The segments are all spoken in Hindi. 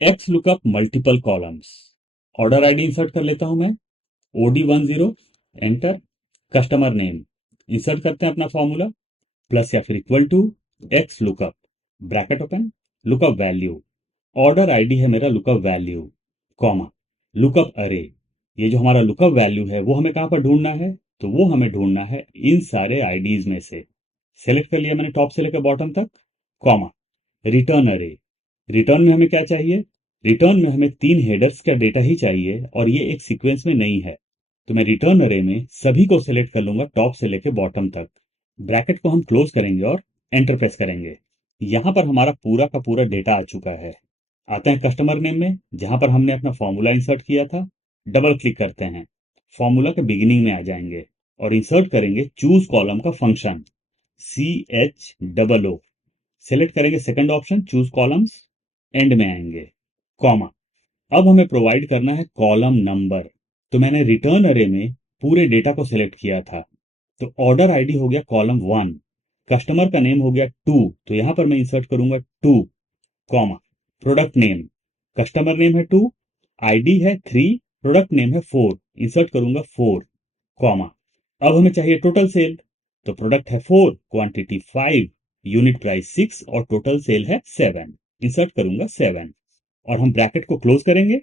X lookup multiple columns. Order ID insert कर लेता हूं मैं, OD10, enter. Customer name insert करते हैं अपना फॉर्मूला, प्लस या फिर equal to X lookup, bracket open, lookup value. Order ID है मेरा लुकअप वैल्यू, कॉमा, लुकअप अरे। ये जो हमारा लुकअप वैल्यू है वो हमें कहां पर ढूंढना है, तो वो हमें ढूंढना है इन सारे आईडीज में से। सेलेक्ट कर लिया मैंने टॉप से लेकर बॉटम तक, कॉमा, रिटर्न अरे। रिटर्न में हमें क्या चाहिए, रिटर्न में हमें 3 हेडर्स का डेटा ही चाहिए और ये एक सीक्वेंस में नहीं है। तो मैं रिटर्न अरे में सभी को सिलेक्ट कर लूंगा टॉप से लेकर बॉटम तक। ब्रैकेट को हम क्लोज करेंगे और एंटर प्रेस करेंगे। यहां पर हमारा पूरा का पूरा डेटा आ चुका है। आते हैं कस्टमर नेम में, जहां पर हमने अपना फॉर्मूला इंसर्ट किया था। डबल क्लिक करते हैं, फॉर्मूला के बिगिनिंग में आ जाएंगे और इंसर्ट करेंगे चूज कॉलम का फंक्शन, CHOO। सेलेक्ट करेंगे second option choose columns, and में आएंगे, कॉमा। अब हमें प्रोवाइड करना है कॉलम नंबर। तो मैंने रिटर्न अरे में पूरे डेटा को सिलेक्ट किया था, तो ऑर्डर आईडी हो गया कॉलम 1, कस्टमर का नेम हो गया 2, तो यहां पर मैं इंसर्ट करूंगा 2, comma, product name, customer name है 2, आईडी है 3, प्रोडक्ट नेम है 4, इंसर्ट करूंगा 4, कॉमा। अब हमें चाहिए टोटल सेल, तो प्रोडक्ट है 4, क्वांटिटी 5, यूनिट प्राइस 6 और टोटल सेल है 7, इंसर्ट करूंगा 7। और हम ब्रैकेट को क्लोज करेंगे,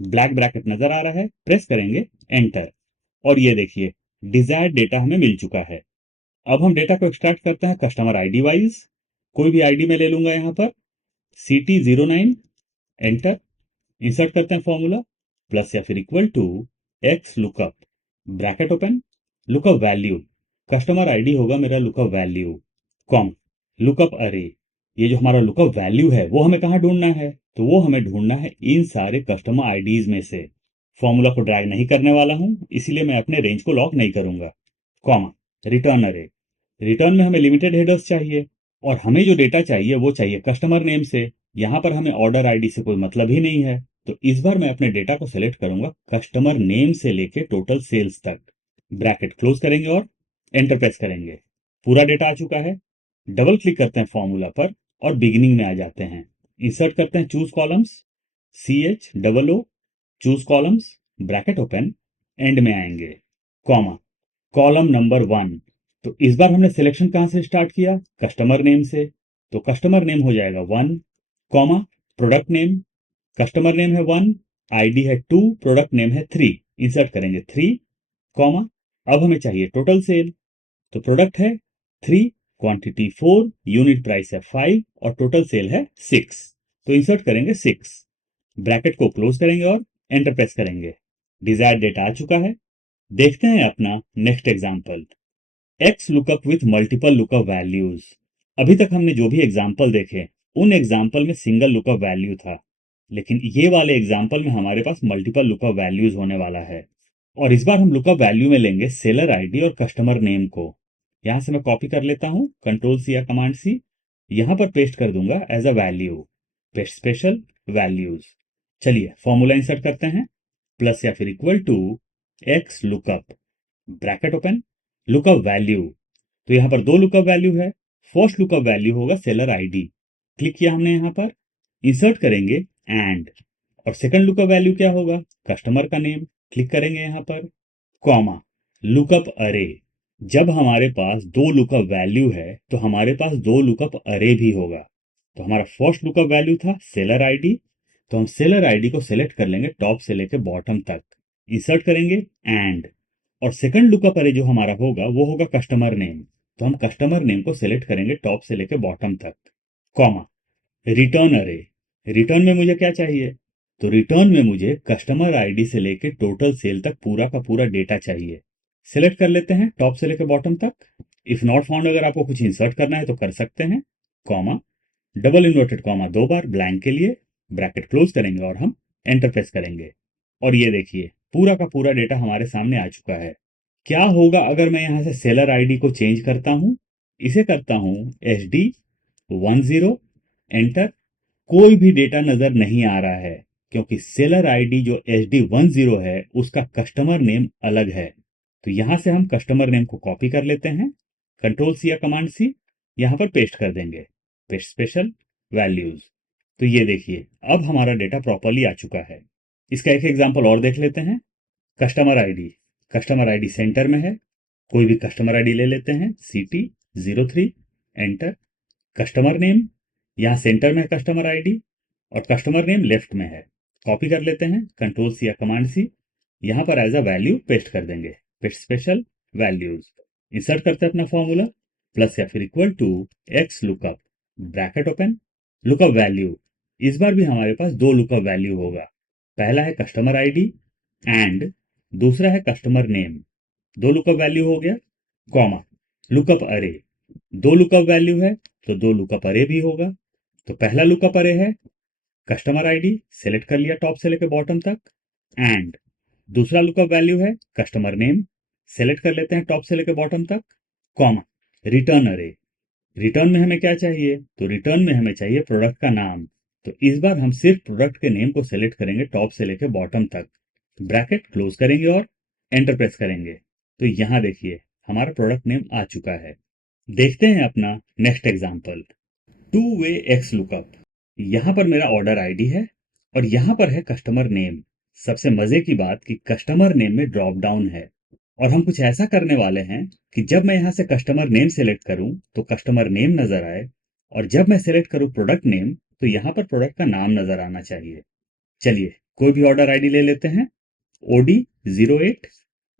ब्लैक ब्रैकेट नजर आ रहा है, प्रेस करेंगे एंटर। और ये देखिए डिजायर्ड डेटा हमें मिल चुका है। अब हम डेटा को एक्सट्रैक्ट करते हैं कस्टमर आईडी वाइज। कोई भी आईडी मैं ले लूंगा यहां पर, CT09, एंटर। इंसर्ट करते हैं फॉर्मूला, प्लस या फिर equal to X lookup, bracket open, lookup value, customer ID होगा मेरा लुकअप वैल्यू, कॉम, लुकअप अरे। ये जो हमारा लुकअप वैल्यू है वो हमें कहां ढूंढना है, तो वो हमें ढूंढना है इन सारे कस्टमर आईडीज में से। फॉर्मूला को ड्रैग नहीं करने वाला हूं, इसीलिए मैं अपने रेंज को लॉक नहीं करूंगा, कॉमा, रिटर्न अरे। रिटर्न में हमें लिमिटेड हेडर्स चाहिए और हमें जो डेटा चाहिए वो चाहिए कस्टमर नेम से। यहां पर हमें ऑर्डर आईडी से कोई मतलब ही नहीं है, तो इस बार मैं अपने डेटा को सिलेक्ट करूंगा कस्टमर नेम से लेके टोटल सेल्स तक। ब्रैकेट क्लोज करेंगे और एंटर प्रेस करेंगे। पूरा डेटा आ चुका है। डबल क्लिक करते हैं फॉर्मूला पर और बिगिनिंग में आ जाते हैं। इंसर्ट करते हैं choose columns, CHOO, choose columns, bracket open, and में आएंगे, कॉमा, कॉलम नंबर 1। तो इस बार हमने सिलेक्शन कहां से स्टार्ट किया, कस्टमर नेम से, तो कस्टमर नेम हो जाएगा 1, comma, product name, customer name है 1, आईडी है 2, प्रोडक्ट नेम है 3, इंसर्ट करेंगे 3, कॉमा। अब हमें चाहिए टोटल सेल, तो प्रोडक्ट है 3, क्वांटिटी 4, यूनिट प्राइस है 5 और टोटल सेल है 6, तो इंसर्ट करेंगे 6। ब्रैकेट को क्लोज करेंगे और एंटर प्रेस करेंगे। डिजायर्ड डेटा आ चुका है। देखते हैं अपना next example, x lookup with multiple lookup values. अभी तक हमने जो भी एग्जाम्पल देखे उन एग्जाम्पल में सिंगल लुकअप वैल्यू था, लेकिन ये वाले एग्जाम्पल में हमारे पास मल्टीपल लुकअप वैल्यूज होने वाला है। और इस बार हम लुकअप वैल्यू में लेंगे सेलर आईडी और कस्टमर नेम को। यहां से मैं कॉपी कर लेता हूं, कंट्रोल सी या कमांड सी, यहां पर पेस्ट कर दूंगा as a value, paste special values. चलिए फॉर्मूला इंसर्ट करते हैं, प्लस या फिर equal to X lookup, bracket open, lookup value. तो यहां पर दो लुकअप वैल्यू है। फर्स्ट लुकअप वैल्यू होगा सेलर आईडी, क्लिक किया हमने यहां पर, इंसर्ट करेंगे एंड। और सेकंड लुकअप वैल्यू क्या होगा, कस्टमर का नेम, क्लिक करेंगे यहां पर, कॉमा, लुकअप अरे। जब हमारे पास दो लुकअप वैल्यू है तो हमारे पास दो लुकअप अरे भी होगा। तो हमारा फर्स्ट लुकअप वैल्यू था सेलर आईडी, तो हम सेलर आईडी को सिलेक्ट कर लेंगे टॉप से लेकर बॉटम तक, इंसर्ट करेंगे एंड। और सेकंड लुकअप अरे जो हमारा होगा वो होगा कस्टमर नेम, तो हम कस्टमर नेम को सिलेक्ट करेंगे टॉप से लेकर बॉटम तक, कॉमा, रिटर्न अरे। रिटर्न में मुझे क्या चाहिए, तो रिटर्न में मुझे कस्टमर आईडी से लेकर टोटल सेल तक पूरा का पूरा डेटा चाहिए। सिलेक्ट कर लेते हैं टॉप से लेकर बॉटम तक। इफ नॉट फाउंड अगर आपको कुछ इंसर्ट करना है तो कर सकते हैं, कॉमा, डबल इन्वर्टेड कॉमा 2 बार ब्लैंक के लिए, ब्रैकेट क्लोज करेंगे और हम एंटर प्रेस करेंगे। और ये देखिए पूरा का पूरा डेटा हमारे सामने आ चुका है। क्या होगा अगर मैं यहां से सेलर आईडी को चेंज करता हूं, इसे करता हूं SD10, एंटर। कोई भी डेटा नजर नहीं आ रहा है क्योंकि सेलर आईडी जो SD10 है उसका कस्टमर नेम अलग है। तो यहां से हम कस्टमर नेम को कॉपी कर लेते हैं, कंट्रोल सी या कमांड सी, यहां पर पेस्ट कर देंगे, पेस्ट स्पेशल वैल्यूज, तो ये देखिए, अब हमारा डेटा प्रॉपरली आ चुका है। इसका एक एग्जांपल और देख लेते हैं। Customer ID, customer ID centre में है। कोई भी कस्टमर आईडी ले लेते हैं, CT03, एंटर। कस्टमर नेम, यहाँ सेंटर में है कस्टमर आईडी और कस्टमर नेम लेफ्ट में है। कॉपी कर लेते हैं, कंट्रोल सी या कमांड सी, यहाँ पर एज अ वैल्यू पेस्ट कर देंगे। पेस्ट स्पेशल वैल्यूज, इंसर्ट करते हैं अपना फॉर्मूला, प्लस या फिर equal to X lookup, bracket open, lookup value. इस बार भी हमारे पास दो लुकअप वैल्यू होगा। पहला है कस्टमर आईडी एंड दूसरा है कस्टमर नेम। दो लुकअप वैल्यू हो गया, कॉमा, लुकअप अरे। दो लुकअप वैल्यू है तो दो लुकअप अरे भी होगा। तो पहला लुकअप अरे है कस्टमर आईडी, सेलेक्ट कर लिया टॉप से लेकर बॉटम तक, एंड दूसरा लुकअप वैल्यू है कस्टमर नेम, सेलेक्ट कर लेते हैं टॉप से लेकर बॉटम तक, कॉमा, रिटर्न अरे। रिटर्न में हमें क्या चाहिए? तो रिटर्न में हमें चाहिए प्रोडक्ट का नाम। तो इस बार हम सिर्फ प्रोडक्ट के नेम को सेलेक्ट करेंगे टॉप से लेकर बॉटम तक, ब्रैकेट क्लोज करेंगे और एंटर प्रेस करेंगे। तो यहां देखिए हमारा प्रोडक्ट नेम आ चुका है। देखते हैं अपना next example, two way x lookup. यहां पर मेरा ऑर्डर आईडी है और यहां पर है कस्टमर नेम। सबसे मजे की बात कि कस्टमर नेम में ड्रॉप डाउन है और हम कुछ ऐसा करने वाले हैं कि जब मैं यहां से कस्टमर नेम सेलेक्ट करूं तो कस्टमर नेम नजर आए, और जब मैं सेलेक्ट करूं प्रोडक्ट नेम तो यहां पर प्रोडक्ट का नाम नजर आना चाहिए। चलिए कोई भी ऑर्डर आईडी ले लेते हैं, OD08,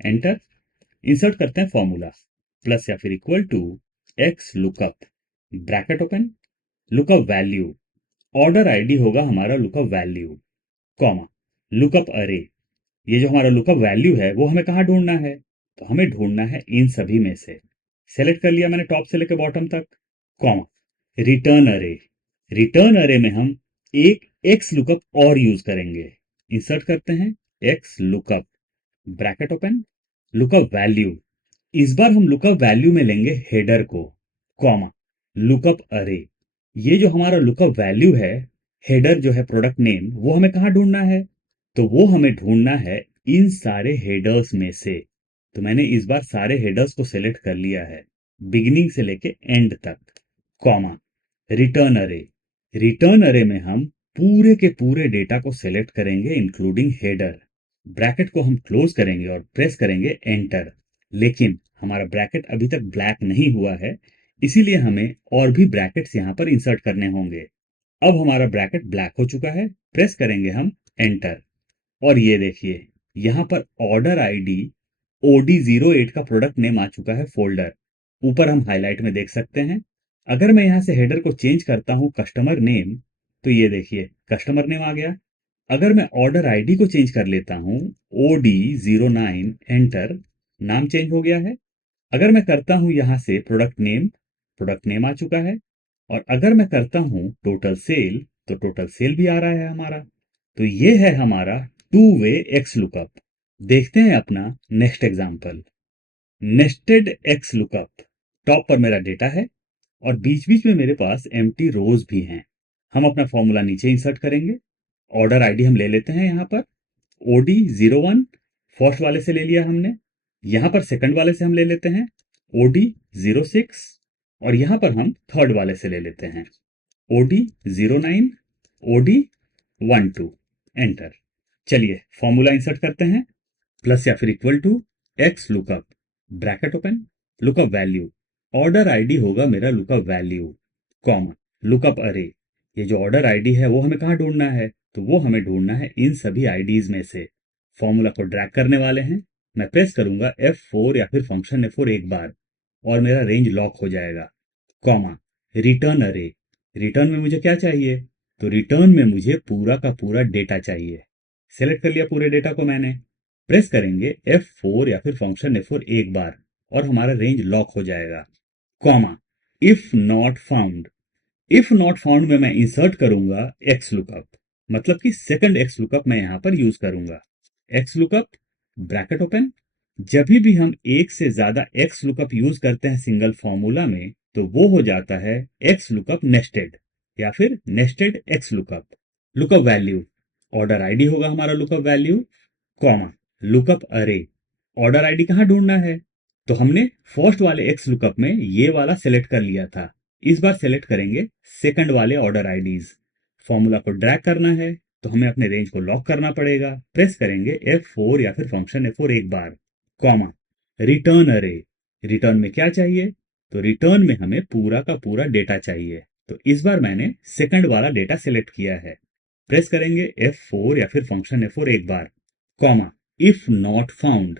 एंटर। इंसर्ट करते हैं फॉर्मूला, प्लस या फिर equal to X lookup, bracket open, lookup value. Order ID होगा हमारा लुकअप वैल्यू, कॉमा, लुकअप अरे। ये जो हमारा लुकअप वैल्यू है वो हमें कहाँ ढूंढना है? तो हमें ढूंढना है इन सभी में से। सेलेक्ट कर लिया मैंने टॉप से लेकर बॉटम तक, कॉमा, रिटर्न अरे। रिटर्न अरे में हम एक एक्स लुकअप और यूज करेंगे। इंसर्ट करते हैं x lookup, bracket open, lookup value. इस बार हम लुकअप वैल्यू में लेंगे हेडर को, कॉमा, लुकअप अरे। ये जो हमारा लुकअप वैल्यू है, हेडर जो है प्रोडक्ट नेम, वो हमें कहाँ ढूंढना है? तो वो हमें ढूंढना है इन सारे हेडर्स में से। तो मैंने इस बार सारे हेडर्स को सेलेक्ट कर लिया है, बिगिनिंग से लेके एंड तक, कॉमा, रिटर्न अरे। रिटर्न अरे में हम पूरे के पूरे डेटा को सेलेक्ट करेंगे इंक्लूडिंग हेडर। ब्रैकेट को हम क्लोज करेंगे और प्रेस करेंगे एंटर। लेकिन हमारा ब्रैकेट अभी तक ब्लैक नहीं हुआ है, इसीलिए हमें और भी ब्रैकेट्स यहां पर इंसर्ट करने होंगे। अब हमारा ब्रैकेट ब्लैक हो चुका है, प्रेस करेंगे हम एंटर, और ये देखिए यहां पर ऑर्डर आईडी OD08 का प्रोडक्ट नेम आ चुका है फोल्डर। ऊपर हम हाईलाइट में देख सकते हैं। अगर मैं यहां से हेडर को चेंज करता हूं कस्टमर नेम, तो ये देखिए कस्टमर नेम आ गया। अगर मैं ऑर्डर आईडी को चेंज कर लेता हूं OD09, एंटर, नाम चेंज हो गया है। अगर मैं करता हूं यहां से प्रोडक्ट नेम आ चुका है। और अगर मैं करता हूं टोटल सेल, तो टोटल सेल भी आ रहा है हमारा। तो ये है हमारा टू वे एक्स लुकअप। देखते हैं अपना next example, nested x lookup. Top पर मेरा डेटा है और बीच बीच में मेरे पास एम्प्टी रोज भी हैं। हम अपना फॉर्मूला नीचे इंसर्ट करेंगे। ऑर्डर आईडी हम ले लेते हैं यहां पर OD01, फर्स्ट वाले से ले लिया हमने। यहां पर सेकंड वाले से हम ले लेते हैं OD06, और यहां पर हम थर्ड वाले से ले लेते हैं OD09, OD12, एंटर। चलिए फॉर्मूला इंसर्ट करते हैं, प्लस या फिर equal to X lookup, bracket open, lookup value. Order ID होगा मेरा लुकअप वैल्यू, कॉमा, लुकअप अरे। ये जो ऑर्डर आईडी है वो हमें कहाँ ढूंढना है? तो वो हमें ढूंढना है इन सभी आईडीज में से। फॉर्मूला को ड्रैग करने वाले हैं, मैं प्रेस करूंगा F4 या फिर फंक्शन F4 एक बार, और मेरा रेंज लॉक हो जाएगा, कॉमा, रिटर्न अरे। रिटर्न में मुझे क्या चाहिए? तो रिटर्न में मुझे पूरा का पूरा डेटा चाहिए। सेलेक्ट कर लिया पूरे डेटा को मैंने, प्रेस करेंगे F4 या फिर फंक्शन F4 एक बार और हमारा रेंज लॉक हो जाएगा, comma, if not found. If not found में मैं इंसर्ट करूंगा एक्स लुकअप, मतलब कि सेकंड एक्स लुकअप मैं यहां पर यूज करूंगा। X lookup, bracket open. जब भी हम एक से ज्यादा एक्स लुकअप यूज करते हैं सिंगल फॉर्मूला में, तो वो हो जाता है एक्स लुकअप नेस्टेड या फिर nested x lookup. Lookup value, order ID होगा हमारा लुकअप वैल्यू, कॉमा, लुकअप अरे। ऑर्डर आईडी कहां ढूंढना है? तो हमने फर्स्ट वाले एक्स लुकअप में ये वाला सेलेक्ट कर लिया था। इस बार सेलेक्ट करेंगे सेकंड वाले ऑर्डर आईडीज। फॉर्मूला को ड्रैग करना है तो हमें अपने रेंज को लॉक करना पड़ेगा। प्रेस करेंगे F4 या फिर फंक्शन F4 एक बार, कॉमा, रिटर्न अरे। रिटर्न में क्या चाहिए? तो रिटर्न में हमें पूरा का पूरा डेटा चाहिए। तो इस बार मैंने सेकंड वाला डेटा सिलेक्ट किया है। प्रेस करेंगे F4 या फिर फंक्शन F4 एक बार, कॉमा, इफ नॉट फाउंड।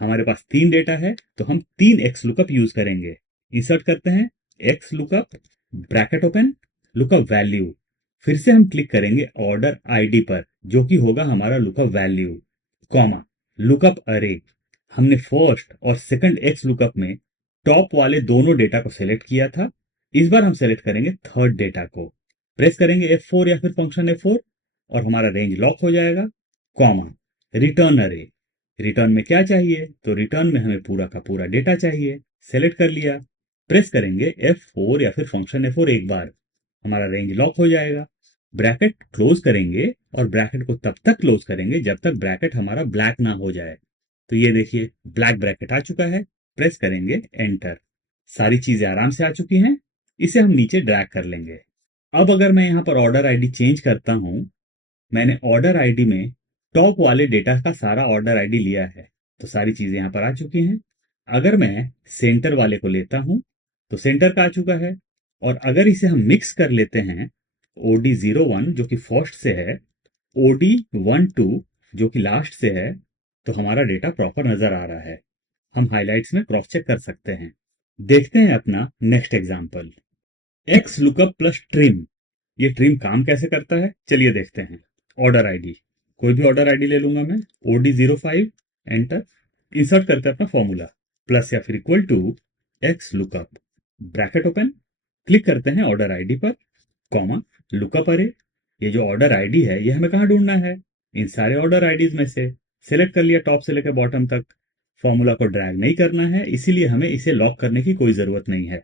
हमारे पास 3 डेटा है तो हम 3 एक्स लुकअप यूज करेंगे। इंसर्ट करते हैं x lookup, bracket open, lookup value. फिर से हम क्लिक करेंगे ऑर्डर आईडी पर जो कि होगा हमारा लुकअप वैल्यू, कॉमा, लुकअप अरे। हमने फर्स्ट और सेकंड एक्स लुकअप में टॉप वाले दोनों डेटा को सिलेक्ट किया था। इस बार हम सिलेक्ट करेंगे थर्ड डेटा को। प्रेस करेंगे F4 या फिर फंक्शन F4 और हमारा रेंज लॉक हो जाएगा, कॉमा, रिटर्न अरे। रिटर्न में क्या चाहिए? तो रिटर्न में हमें पूरा का पूरा डेटा चाहिए। सेलेक्ट कर लिया। प्रेस करेंगे F4 या फिर फंक्शन F4 एक बार, हमारा रेंज लॉक हो जाएगा। ब्रैकेट क्लोज करेंगे और ब्रैकेट को तब तक क्लोज करेंगे जब तक ब्रैकेट हमारा ब्लैक ना हो जाए। तो ये देखिए ब्लैक ब्रैकेट आ चुका है। प्रेस करेंगे एंटर। सारी चीजें आराम से आ चुकी हैं। इसे हम नीचे ड्रैग कर लेंगे। अब अगर मैं यहां पर ऑर्डर आईडी चेंज करता हूं, मैंने ऑर्डर आईडी में टॉप वाले डेटा का सारा ऑर्डर आईडी लिया है तो सारी चीजें यहां पर आ चुकी हैं। अगर मैं सेंटर वाले को लेता हूं तो सेंटर का आ चुका है। और अगर इसे हम मिक्स कर लेते हैं, OD01 जो कि फर्स्ट से है, OD12 जो कि लास्ट से है, तो हमारा डेटा प्रॉपर नजर आ रहा है। हम हाइलाइट्स में क्रॉस चेक कर सकते हैं। देखते हैं अपना next example, x lookup plus trim. ये ट्रिम काम कैसे करता है चलिए देखते हैं। ऑर्डर आईडी, कोई भी ऑर्डर आईडी ले लूंगा मैं, OD05, एंटर। इंसर्ट करते हैं अपना फॉर्मूला, प्लस या फिर equal to X lookup, bracket open, click करते हैं ऑर्डर आईडी पर, कॉमा, लुकअप अरे। ये जो ऑर्डर आईडी है ये हमें कहाँ ढूंढना है? इन सारे ऑर्डर आईडीज में से। सिलेक्ट कर लिया टॉप से लेकर बॉटम तक। फॉर्मूला को ड्रैग नहीं करना है इसीलिए हमें इसे लॉक करने की कोई जरूरत नहीं है,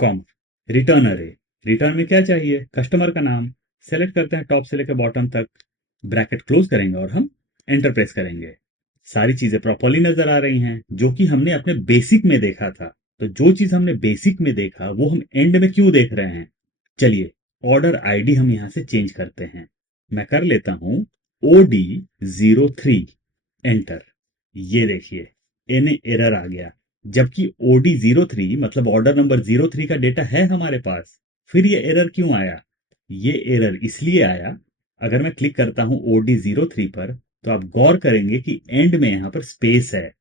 कॉमा, रिटर्न अरे। रिटर्न में क्या चाहिए? कस्टमर का नाम। सेलेक्ट करते हैं टॉप से लेकर बॉटम तक, ब्रैकेट क्लोज करेंगे और हम एंटर प्रेस करेंगे। सारी चीजें प्रॉपरली नजर आ रही हैं जो कि हमने अपने बेसिक में देखा था। तो जो चीज हमने बेसिक में देखा वो हम एंड में क्यों देख रहे हैं? चलिए ऑर्डर आईडी हम यहां से चेंज करते हैं। मैं कर लेता हूं OD03, एंटर। ये देखिए इन्हें एरर आ गया, जबकि OD03 मतलब ऑर्डर नंबर 03 का डेटा है हमारे पास। फिर ये एरर क्यों आया? ये एरर इसलिए आया, अगर मैं क्लिक करता हूं OD03 पर तो आप गौर करेंगे कि एंड में यहां पर स्पेस है।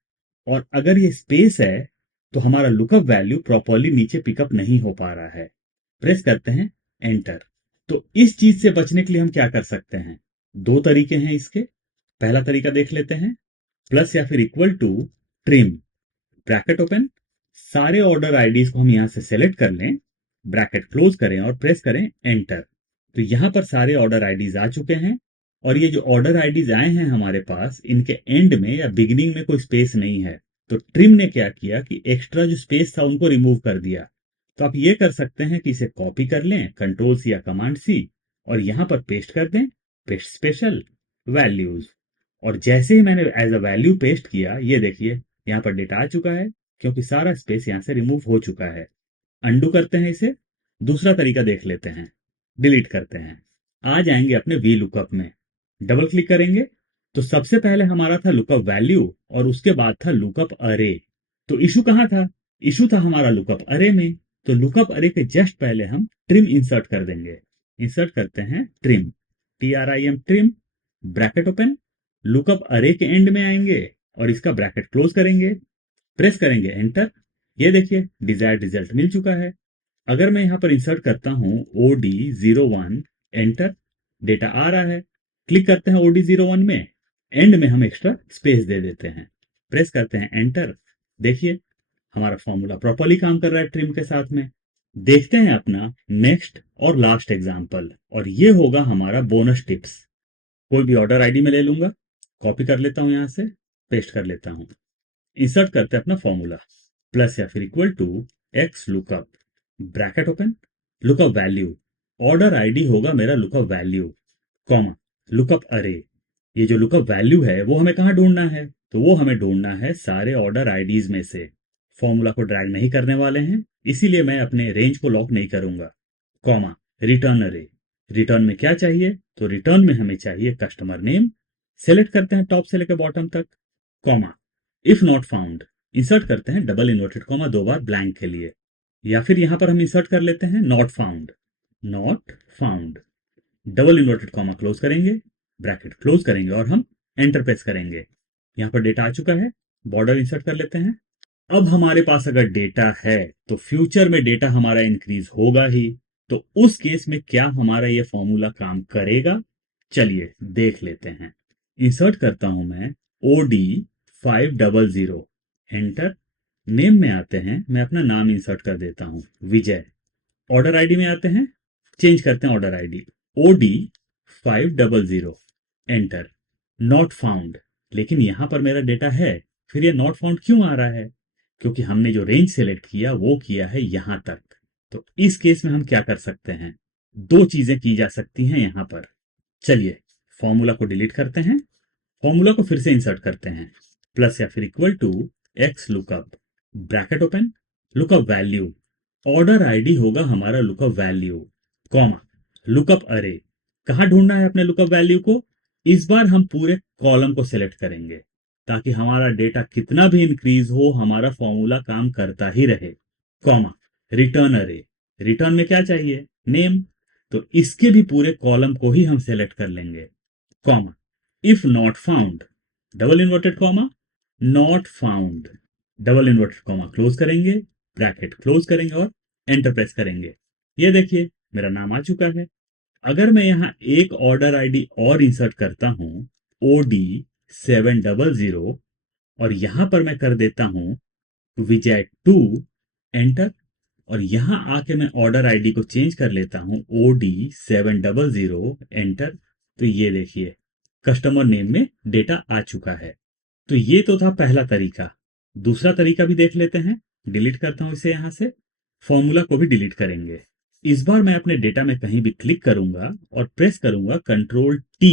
और अगर ये स्पेस है तो हमारा लुकअप वैल्यू प्रॉपरली नीचे पिकअप नहीं हो पा रहा है। प्रेस करते हैं एंटर। तो इस चीज से बचने के लिए हम क्या कर सकते हैं? 2 तरीके हैं इसके। पहला तरीका देख लेते हैं, प्लस या फिर equal to trim, bracket open, सारे ऑर्डर आईडीज को हम यहां से सेलेक्ट कर लें, ब्रैकेट क्लोज करें और प्रेस करें एंटर। तो यहां पर सारे ऑर्डर आईडीज आ चुके हैं। और ये जो ऑर्डर आईडीज आए हैं हमारे पास, इनके एंड में या बिगिनिंग में कोई स्पेस नहीं है। तो ट्रिम ने क्या किया कि एक्स्ट्रा जो स्पेस था उनको रिमूव कर दिया। तो आप ये कर सकते हैं कि इसे कॉपी कर लें, कंट्रोल C या कमांड C, और यहां पर पेस्ट कर दें, पेस्ट स्पेशल वैल्यूज। और जैसे ही मैंने एज अ वैल्यू पेस्ट किया, ये देखिए यहां पर डेटा आ चुका है क्योंकि सारा स्पेस यहां से रिमूव हो चुका है। अंडू करते हैं इसे। दूसरा तरीका देख लेते हैं, डिलीट करते हैं। आ जाएंगे अपने वी लुकअप में, डबल क्लिक करेंगे तो सबसे पहले हमारा था लुकअप वैल्यू और उसके बाद था लुकअप अरे। तो इशू कहां था? इशू था हमारा लुकअप अरे में। तो लुकअप अरे के जस्ट पहले हम ट्रिम इंसर्ट कर देंगे। इंसर्ट करते हैं trim, TRIM, trim, bracket open, lookup अरे के एंड में आएंगे और इसका ब्रैकेट क्लोज करेंगे, प्रेस करेंगे एंटर। ये देखिए डिजायर्ड रिजल्ट मिल चुका है। अगर मैं यहां पर इंसर्ट करता हूं OD01, एंटर, डेटा आ रहा है। क्लिक करते हैं OD01 में, एंड में हम एक्स्ट्रा स्पेस दे देते हैं, प्रेस करते हैं एंटर। देखिए हमारा फॉर्मूला प्रॉपरली काम कर रहा है ट्रिम के साथ में। देखते हैं अपना नेक्स्ट और लास्ट एग्जांपल, और ये होगा हमारा बोनस टिप्स। कोई भी ऑर्डर आईडी में ले लूंगा, कॉपी कर लेता हूं यहां से, पेस्ट कर लेता हूं। इंसर्ट करते हैं अपना फॉर्मूला, प्लस या फिर equal to X lookup, bracket open, lookup value, order ID होगा मेरा लुकअप वैल्यू, कॉमा, लुकअप अरे। ये जो लुकअप वैल्यू है वो हमें कहां ढूंढना है? तो वो हमें ढूंढना है सारे ऑर्डर आईडीज में से। फॉर्मूला को ड्रैग नहीं करने वाले हैं इसीलिए मैं अपने रेंज को लॉक नहीं करूंगा, कॉमा, रिटर्न अरे। रिटर्न में क्या चाहिए, तो रिटर्न में हमें चाहिए कस्टमर नेम, सेलेक्ट करते हैं टॉप से लेकर बॉटम तक, comma, if not found, insert करते हैं डबल इन्वर्टेड कॉमा 2 बार ब्लैंक के लिए, या फिर यहां पर हम इंसर्ट कर लेते हैं not found, not found, double inverted comma close करेंगे, ब्रैकेट क्लोज करेंगे और हम एंटर प्रेस करेंगे। यहां पर डेटा आ चुका है, बॉर्डर इंसर्ट कर लेते हैं। अब हमारे पास अगर डेटा है तो फ्यूचर में डेटा हमारा इंक्रीज होगा ही, तो उस केस में क्या हमारा ये फॉर्मूला काम करेगा, चलिए देख लेते हैं। इंसर्ट करता हूं मैं OD 500, एंटर। नेम में आते हैं, मैं अपना नाम इंसर्ट कर देता हूं विजय। ऑर्डर आईडी में आते हैं, चेंज करते हैं order ID OD 500, enter. Not found, लेकिन यहां पर मेरा डेटा है, फिर ये नॉट फाउंड क्यों आ रहा है, क्योंकि हमने जो रेंज सेलेक्ट किया वो किया है यहां तक। तो इस केस में हम क्या कर सकते हैं, दो चीजें की जा सकती हैं यहां पर। चलिए फॉर्मूला को डिलीट करते हैं, फॉर्मूला को फिर से इंसर्ट करते हैं, प्लस या फिर equal to X lookup, bracket open, lookup value, order ID होगा हमारा लुकअप वैल्यू, कॉमा, लुकअप अरे। कहां ढूंढना है अपने लुकअप वैल्यू को, इस बार हम पूरे कॉलम को सिलेक्ट करेंगे ताकि हमारा डेटा कितना भी इंक्रीज हो हमारा फॉर्मूला काम करता ही रहे, कॉमा, रिटर्न अरे। रिटर्न में क्या चाहिए, नेम, तो इसके भी पूरे कॉलम को ही हम सेलेक्ट कर लेंगे, comma, if not found, double inverted comma, not found, double inverted comma close करेंगे, ब्रैकेट क्लोज करेंगे और एंटर प्रेस करेंगे। ये देखिए मेरा नाम आ चुका है। अगर मैं यहां एक ऑर्डर आईडी और इंसर्ट करता हूं OD 700, और यहां पर मैं कर देता हूं विजय 2, एंटर, और यहां आके मैं ऑर्डर आईडी को चेंज कर लेता हूं OD 700, एंटर, तो ये देखिए कस्टमर नेम में डेटा आ चुका है। तो ये तो था पहला तरीका। दूसरा तरीका भी देख लेते हैं, डिलीट करता हूं इसे, यहां से फॉर्मूला को भी डिलीट करेंगे। इस बार मैं अपने डेटा में कहीं भी क्लिक करूंगा और प्रेस करूंगा control T।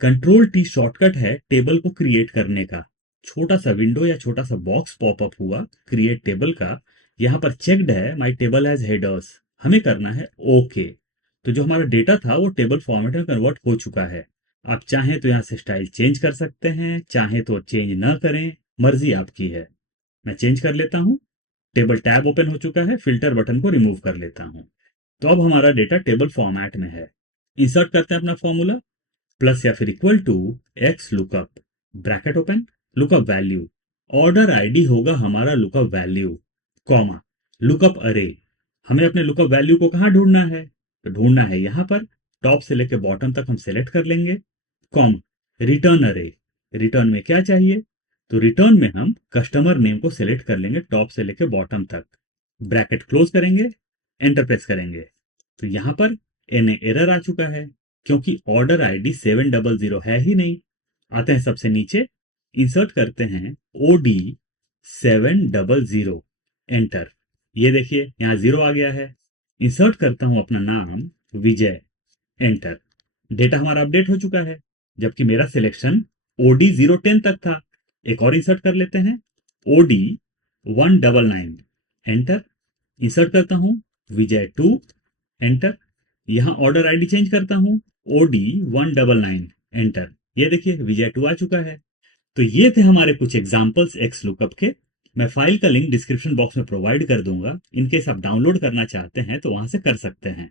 Control T shortcut है टेबल को क्रिएट करने का। छोटा सा विंडो या छोटा सा बॉक्स पॉपअप हुआ क्रिएट टेबल का, यहां पर चेक्ड है माय टेबल हैज हेडर्स, हमें करना है ओके। तो जो हमारा डेटा था वो टेबल फॉर्मेट में कन्वर्ट हो चुका है। आप चाहें तो यहां से स्टाइल चेंज कर सकते हैं, चाहें तो चेंज ना करें, मर्जी आपकी है। मैं चेंज कर लेता हूं, टेबल टैब ओपन हो चुका है, फिल्टर बटन को रिमूव कर लेता हूं। तो अब हमारा डेटा टेबल फॉर्मेट में है। इंसर्ट करते हैं अपना फॉर्मूला, प्लस या फिर equal to X lookup, bracket open, lookup value, order ID होगा हमारा लुकअप वैल्यू, कॉमा, लुकअप अरे। हमें अपने लुकअप वैल्यू को कहां ढूंढना है, तो ढूंढना है यहां पर, टॉप से लेकर बॉटम तक हम सेलेक्ट कर लेंगे, कॉम, रिटर्न अरे। रिटर्न में क्या चाहिए, तो रिटर्न में हम कस्टमर नेम को सिलेक्ट कर लेंगे टॉप से लेकर बॉटम तक, ब्रैकेट क्लोज करेंगे, एंटर प्रेस करेंगे। तो यहां पर एरर आ चुका है क्योंकि ऑर्डर आईडी 700 है ही नहीं। आते हैं सबसे नीचे, इंसर्ट करते हैं OD 700, एंटर। ये देखिए यहां 0 आ गया है। इंसर्ट करता हूं अपना नाम विजय, एंटर। डेटा हमारा अपडेट हो चुका है, जबकि मेरा सिलेक्शन OD 010 तक था। एक और इंसर्ट कर लेते हैं OD 199, एंटर। इंसर्ट करता हूं विजय 2, एंटर। यहां ऑर्डर आईडी चेंज करता हूं OD 199, एंटर। ये देखिए विजय 2 आ चुका है। तो ये थे हमारे कुछ एग्जांपल्स एक्स लुकअप के। मैं फाइल का लिंक डिस्क्रिप्शन बॉक्स में प्रोवाइड कर दूंगा, इनकेस आप डाउनलोड करना चाहते हैं तो वहां से कर सकते हैं।